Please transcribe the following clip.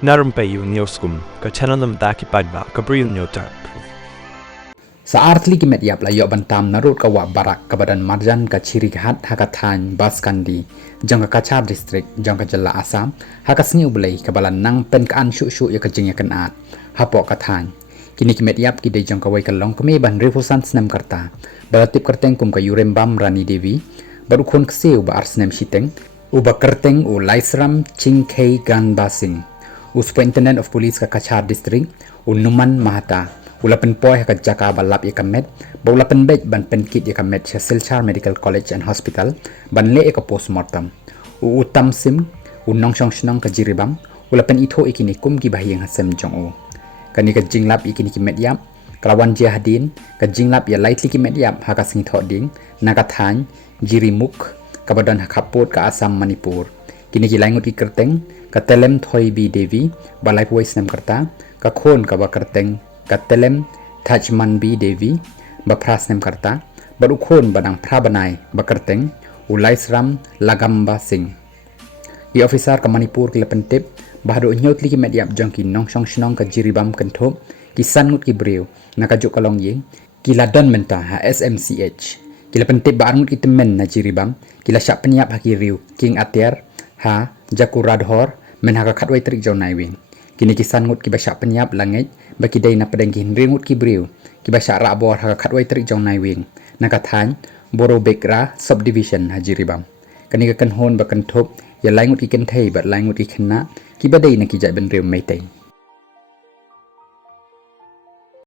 Na Rympei U ka channel nabynta paidbah ka Bri U Hynñiewtrep. Saat lagi metiap layu bantam narut kawa barak kebadan marjan ka ciri hat hakathan baskandi jong ka kachar district jong ka jala Assam hakasni ublei kabalan nang pen ka an shu ya ka jingiakynad hapo kathan kini ki metiap ki de jong ka wai ka long kami ban refusan snam karta balatip kyrteng kum ka yurembam rani devi baru khon kseu ba arsnem shiteng uba kyrteng u laisram chingkei gan basing u superintendent of police ka kachar district u numan mahata ulapan poy ka jaka balap ya kamet baulapan bej ban penkit ya kamet sa Silchar Medical College and Hospital ban le ka postmortem u utam sim u nongshong shnong ka jiribam ulapan itho ikini kum ki bahiyang hasem jong u kani ka jinglap ikini ki metiap kalawan je hadin ka jinglap ya lightly ki metiap ha ka sing tho ding nakathan jirimuk kabadan khappud ka Assam-Manipur kini ki langut ki kyrteng ka telem thoi bi devi balai puai snam karta ka khon ka ba kyrteng katelem tajman bi devi ba parasnam karta baru khon badang prabanai ba kyrteng ulaisram lagamba sing di officer ka Manipur ki lepentip baroh nyotli ki metiap jong ki nongshong shnong ka jiribam kentop ki sangut ki briew nakajuk kalong yeng ki ladon menta ha SMCH ki lepentip ba arngut ki temen na jiribam ki la syak penyap ha ki riu king atiar ha jakuradhor men ha ka khatwai trik jaw naiwing kini kisan ngut ki basyak penyap langit baki dai na pedang ki ringut ki briew ki basyak ra bor ha khatwai trik jong nai wing nakathan baroh bekra subdivision hajiribam kani ka kan hon ba kan thop ya laingut ki kan thei ba laingut ki khanna ki badai na ki jai ben rew meitai